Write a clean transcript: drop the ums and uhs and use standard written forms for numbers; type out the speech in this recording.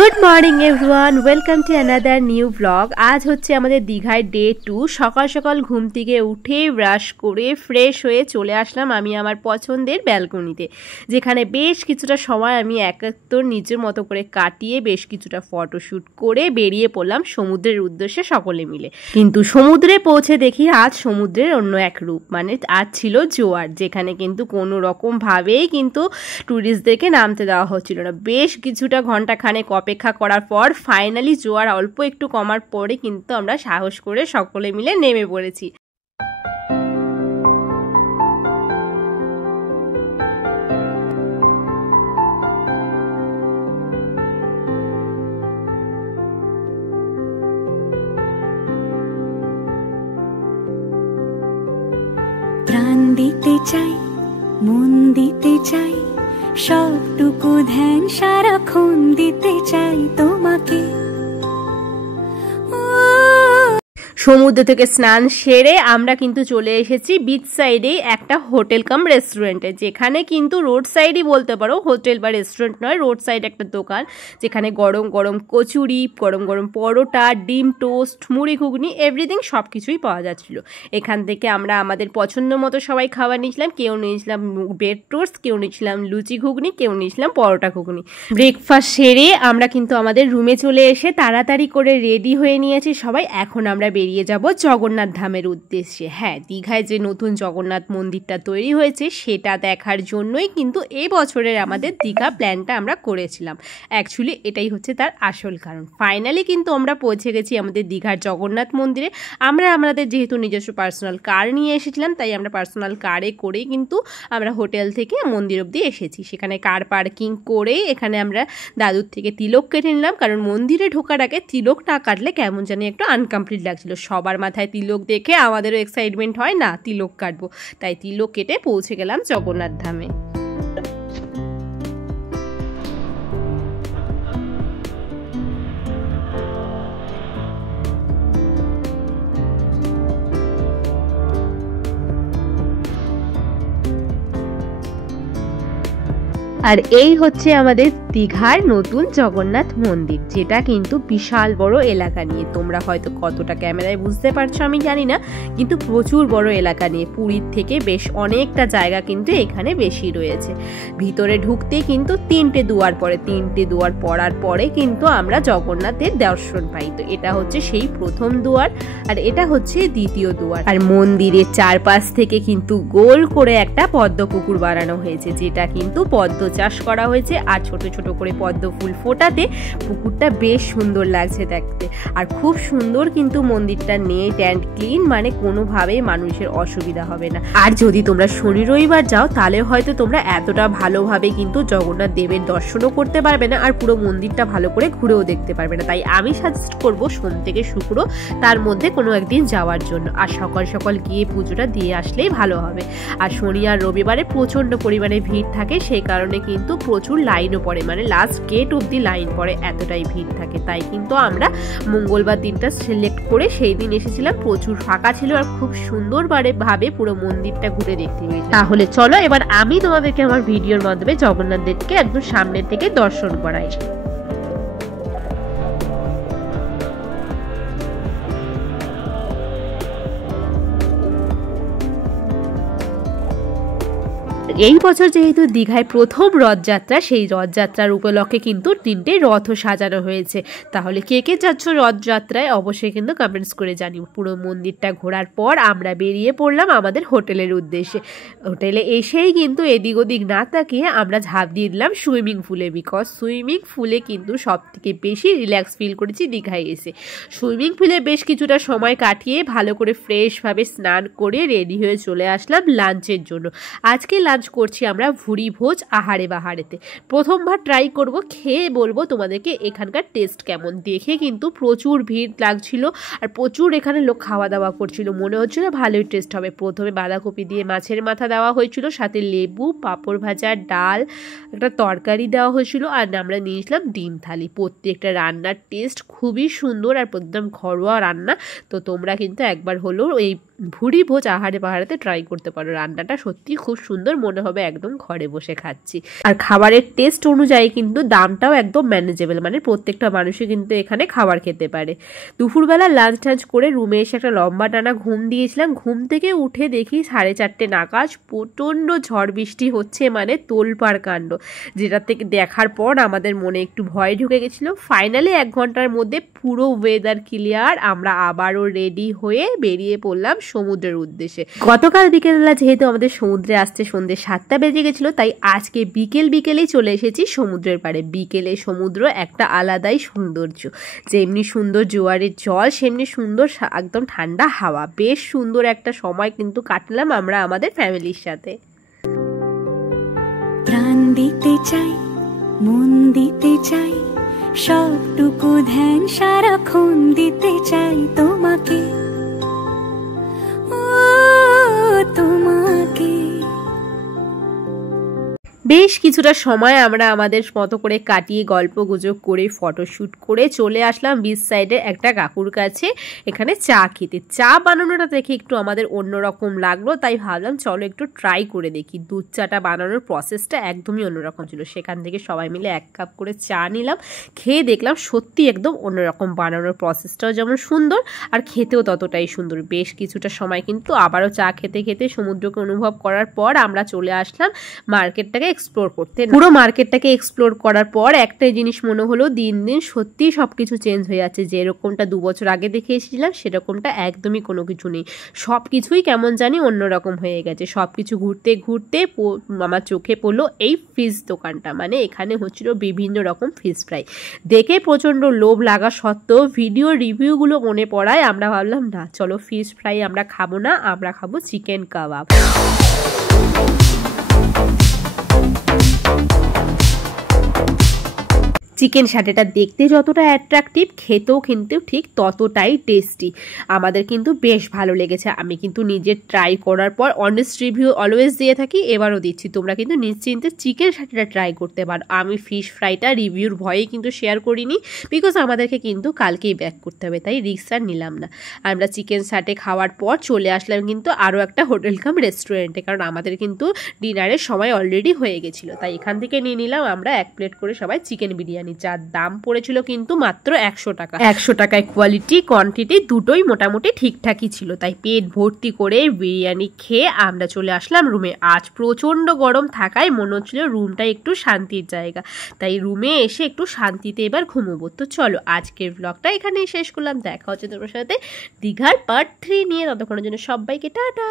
Good morning everyone, welcome to another new blog. আজ হচ্ছে আমাদের দীঘায় ডে 2। সকাল সকাল ঘুম থেকে উঠে ব্রাশ করে ফ্রেশ হয়ে চলে আসলাম আমি আমার পছন্দের ব্যালকনিতে, যেখানে বেশ কিছুটা সময় আমি একাত্তর নিজের মতো করে কাটিয়ে বেশ কিছুটা ফটোশ্যুট করে বেরিয়ে পড়লাম সমুদ্রের উদ্দেশ্যে সকলে মিলে। কিন্তু সমুদ্রে পৌঁছে দেখি আজ সমুদ্রের অন্য এক রূপ, মানে আজ ছিল জোয়ার, যেখানে কিন্তু কোনো রকমভাবেই কিন্তু ট্যুরিস্টদেরকে নামতে দেওয়া হচ্ছিল না। বেশ কিছুটা ঘন্টাখানেক অপেক্ষা করার পর ফাইনালি জোয়ার অল্প একটু কমার পরে কিন্তু আমরা সাহস করে সকলে মিলে নেমে পড়েছি। প্রাণ দিতে চাই, মন দিতে চাই, সবটুকু ধ্যান সারাক্ষণ দিতে চাই তোমাকে। সমুদ্র থেকে স্নান সেরে আমরা কিন্তু চলে এসেছি বিচ সাইডেই একটা হোটেল কাম রেস্টুরেন্টে, যেখানে কিন্তু রোড সাইডই বলতে পারো, হোটেল বা রেস্টুরেন্ট নয়, রোড সাইড একটা দোকান, যেখানে গরম গরম কচুরি, গরম গরম পরোটা, ডিম টোস্ট, মুড়ি ঘুগনি, এভরিথিং সব কিছুই পাওয়া যাচ্ছিল। এখান থেকে আমরা আমাদের পছন্দ মতো সবাই খাবার নিয়েছিলাম। কেউ নিয়েছিলাম ব্রেড টোস্ট, কেউ নিয়েছিলাম লুচি ঘুগনি, কেউ নিয়েছিলাম পরোটা ঘুগনি। ব্রেকফাস্ট সেরে আমরা কিন্তু আমাদের রুমে চলে এসে তাড়াতাড়ি করে রেডি হয়ে নিয়েছি সবাই। এখন আমরা বেরিয়ে যাব জগন্নাথ ধামের উদ্দেশ্যে। হ্যাঁ, দীঘায় যে নতুন জগন্নাথ মন্দিরটা তৈরি হয়েছে সেটা দেখার জন্যই কিন্তু এই বছরের আমাদের দীঘা প্ল্যানটা আমরা করেছিলাম। অ্যাকচুয়ালি এটাই হচ্ছে তার আসল কারণ। ফাইনালি কিন্তু আমরা পৌঁছে গেছি আমাদের দীঘার জগন্নাথ মন্দিরে। আমরা আমাদের যেহেতু নিজস্ব পার্সোনাল কার নিয়ে এসেছিলাম, তাই আমরা পার্সোনাল কারে করেই কিন্তু আমরা হোটেল থেকে মন্দির অবধি এসেছি। সেখানে কার পার্কিং করে এখানে আমরা দাদুর থেকে তিলক কেটে নিলাম, কারণ মন্দিরে ঢোকার আগে তিলক না কাটলে কেমন জানি একটু আনকমপ্লিট লাগছিল। সবার মাথায় তিলক দেখে আমাদেরও এক্সাইটমেন্ট হয় না, তিলক কাটবো, তাই তিলক কেটে পৌঁছে গেলাম জগন্নাথ ধামে। আর এই হচ্ছে আমাদের দীঘার নতুন জগন্নাথ মন্দির, যেটা কিন্তু বিশাল বড় এলাকা নিয়ে। তোমরা হয়তো কতটা ক্যামেরায় বুঝতে পারছো আমি জানি না, কিন্তু প্রচুর বড় এলাকা নিয়ে, পুরীর থেকে বেশ অনেকটা জায়গা কিন্তু এখানে বেশি রয়েছে। ভিতরে ঢুকতে কিন্তু 3টে দুয়ার পড়ে, 3টে দুয়ার পড়ার পরে কিন্তু আমরা জগন্নাথের দর্শন পাই। তো এটা হচ্ছে সেই প্রথম দুয়ার, আর এটা হচ্ছে দ্বিতীয় দুয়ার। আর মন্দিরের চারপাশ থেকে কিন্তু গোল করে একটা পদ্ম পুকুর বানানো হয়েছে, যেটা কিন্তু পদ্ম চাষ করা হয়েছে। আর ছোট ছোট করে পদ্ম ফুল ফোটাতে পুকুরটা বেশ সুন্দর লাগছে দেখতে। আর খুব সুন্দর কিন্তু মন্দিরটা নেট অ্যান্ড ক্লিন, মানে কোনোভাবেই মানুষের অসুবিধা হবে না। আর যদি তোমরা শনি রবিবার যাও তাহলে হয়তো তোমরা এতটা ভালোভাবে কিন্তু জগন্নাথ দেবের দর্শনও করতে পারবে না, আর পুরো মন্দিরটা ভালো করে ঘুরেও দেখতে পারবে না। তাই আমি সাজেস্ট করবো সোম থেকে শুক্র তার মধ্যে কোনো একদিন যাওয়ার জন্য, আর সকাল সকাল গিয়ে পুজোটা দিয়ে আসলেই ভালো হবে। আর শনি আর রবিবারে প্রচন্ড পরিমাণে ভিড় থাকে, সেই কারণে কিন্তু প্রচুর লাইনও পড়ে, মানে লাস্ট গেট অব্দি লাইন পড়ে, এতটাই ভিড় থাকে। তাই কিন্তু আমরা মঙ্গলবার দিনটা সিলেক্ট করে সেই দিন এসেছিলাম, প্রচুর ফাঁকা ছিল আর খুব সুন্দর ভাবে পুরো মন্দিরটা ঘুরে দেখতে পেয়েছি। তাহলে চলো এবার আমি তোমাদেরকে আমার ভিডিওর মাধ্যমে জগন্নাথ দেবকে একদম সামনের থেকে দর্শন করাই। এই বছর যেহেতু দীঘায় প্রথম রথযাত্রা, সেই রথযাত্রার উপলক্ষে কিন্তু 3টে রথও সাজানো হয়েছে। তাহলে কে কে যাচ্ছ রথযাত্রায় অবশ্যই কিন্তু কমেন্টস করে জানিও। পুরো মন্দিরটা ঘোরার পর আমরা বেরিয়ে পড়লাম আমাদের হোটেলের উদ্দেশ্যে। হোটেলে এসেই কিন্তু এদিক ওদিক না তাকিয়ে আমরা ঝাঁপ দিয়ে দিলাম সুইমিং পুলে, বিকজ সুইমিং পুলে কিন্তু সব থেকে বেশি রিল্যাক্স ফিল করেছি দীঘায় এসে। সুইমিং পুলে বেশ কিছুটা সময় কাটিয়ে ভালো করে ফ্রেশভাবে স্নান করে রেডি হয়ে চলে আসলাম লাঞ্চের জন্য। আজকে লাঞ্চ করছি আমরা ভুরি ভোজ আহারে বাহারেতে। প্রথমবার ট্রাই করব, খেয়ে বলবো তোমাদেরকে এখানকার টেস্ট কেমন। দেখে কিন্তু প্রচুর ভিড় লাগছিল আর প্রচুর এখানে লোক খাওয়া দাওয়া করছিল, মনে হচ্ছিল ভালোই টেস্ট হবে। প্রথমে বাঁধাকপি দিয়ে মাছের মাথা দেওয়া হয়েছিল, সাথে লেবু, পাঁপড় ভাজা, ডাল, একটা তরকারি দেওয়া হয়েছিল, আর আমরা নিয়েছিলাম ডিম থালি। প্রত্যেকটা রান্নার টেস্ট খুবই সুন্দর আর একদম ঘরোয়া রান্না। তো তোমরা কিন্তু একবার হলেও এই ভুরি ভোজ আহারে পাহাড়েতে ট্রাই করতে পারো। রান্নাটা সত্যি খুব সুন্দর, মনে হবে একদম ঘরে বসে খাচ্ছি। আর খাবারের টেস্ট অনুযায়ী কিন্তু দামটাও একদম ম্যানেজেবল, মানে প্রত্যেকটা মানুষই কিন্তু এখানে খাবার খেতে পারে। দুপুরবেলা লাঞ্চ টাঞ্চ করে রুমে এসে একটা লম্বা টানা ঘুম দিয়েছিলাম। ঘুম থেকে উঠে দেখি 4:30 নাগাদ প্রচণ্ড ঝড় বৃষ্টি হচ্ছে, মানে তোলপাড় কাণ্ড, যেটা থেকে দেখার পর আমাদের মনে একটু ভয় ঢুকে গেছিলো। ফাইনালি 1 ঘন্টার মধ্যে পুরো ওয়েদার ক্লিয়ার, আমরা আবারও রেডি হয়ে বেরিয়ে পড়লাম সমুদ্রের উদ্দেশ্যে। গতকাল বিকেলবেলা যেহেতু আমাদের সমুদ্রে আসতে সন্ধ্যে 7টা বেজে গেছিল, তাই আজকে বিকেলেই চলে এসেছি সমুদ্রের পাড়ে। বিকেলে সমুদ্র একটা আলাদাই সৌন্দর্য, যেমনি সুন্দর জোয়ারের জল সেমনি সুন্দর একদম ঠান্ডা হাওয়া। বেশ সুন্দর একটা সময় কিন্তু কাটলাম আমরা আমাদের ফ্যামিলির সাথে। প্রাণ দিতে চাই, মন দিতে চাই, সবটুকু ধ্যান সারাক্ষণ দিতে চাই তোমাকে, তোমাকে। বেশ কিছুটা সময় আমরা আমাদের মতো করে কাটিয়ে গল্প গুজব করে ফটোশ্যুট করে চলে আসলাম বিচ সাইডে একটা কাকুর কাছে এখানে চা খেতে। চা বানানোটা দেখে একটু আমাদের অন্যরকম লাগলো, তাই ভাবলাম চলো একটু ট্রাই করে দেখি। দুধ চাটা বানানোর প্রসেসটা একদমই অন্যরকম ছিল। সেখান থেকে সবাই মিলে 1 কাপ করে চা নিলাম, খেয়ে দেখলাম সত্যি একদম অন্যরকম। বানানোর প্রসেসটাও যেমন সুন্দর আর খেতেও ততটাই সুন্দর। বেশ কিছুটা সময় কিন্তু আবারও চা খেতে খেতে সমুদ্রকে অনুভব করার পর আমরা চলে আসলাম মার্কেটটাকে এক্সপ্লোর করতে। পুরো মার্কেটটাকে এক্সপ্লোর করার পর একটাই জিনিস মনে হলো, দিন দিন সত্যি সবকিছু চেঞ্জ হয়ে যাচ্ছে। যেরকমটা 2 বছর আগে দেখে এসেছিলাম সেরকমটা একদমই কোনো কিছু নেই। সব কিছুই কেমন জানি অন্যরকম হয়ে গেছে। সব কিছু ঘুরতে ঘুরতে আমার চোখে পড়লো এই ফিশ দোকানটা, মানে এখানে হচ্ছিল বিভিন্ন রকম ফিশ ফ্রাই। দেখে প্রচণ্ড লোভ লাগা সত্ত্বেও ভিডিও রিভিউগুলো মনে পড়ায় আমরা ভাবলাম না, চলো ফিশ ফ্রাই আমরা খাবো না, আমরা খাবো চিকেন কাবাব। চিকেন সাটেটা দেখতে যতটা অ্যাট্রাকটিভ, খেতেও কিন্তু ঠিক ততটাই টেস্টি। আমাদের কিন্তু বেশ ভালো লেগেছে। আমি কিন্তু নিজে ট্রাই করার পর অনেস্ট রিভিউ অলওয়েজ দিয়ে থাকি, এবারও দিচ্ছি। তোমরা কিন্তু নিশ্চিন্তে চিকেন সাটেটা ট্রাই করতে পারো। আমি ফিশ ফ্রাইটা রিভিউর ভয়েই কিন্তু শেয়ার করিনি, বিকজ আমাদেরকে কিন্তু কালকেই ব্যাক করতে হবে, তাই রিস্ক আর নিলাম না। আমরা চিকেন সাটে খাওয়ার পর চলে আসলাম কিন্তু আরও একটা হোটেল কাম রেস্টুরেন্টে, কারণ আমাদের কিন্তু ডিনারের সময় অলরেডি হয়ে গেছিলো। তাই এখান থেকে নিয়ে নিলাম আমরা 1 প্লেট করে সবাই চিকেন বিরিয়ানি, যার দাম পড়েছিল কিন্তু মাত্র 100 টাকা। 100 টাকায় কোয়ালিটি কোয়ান্টিটি দুটোই মোটামুটি ঠিকঠাকই ছিল। তাই পেট ভর্তি করে বিরিয়ানি খেয়ে আমরা চলে আসলাম রুমে। আজ প্রচণ্ড গরম থাকায় মনে হচ্ছিল রুমটা একটু শান্তির জায়গা, তাই রুমে এসে একটু শান্তিতে এবার ঘুমোবো। তো চলো আজকের ব্লগটা এখানেই শেষ করলাম। দেখা হচ্ছে তোমার সাথে দীঘার পার্ট 3 নিয়ে। ততক্ষণের জন্য সবাইকে টাটা।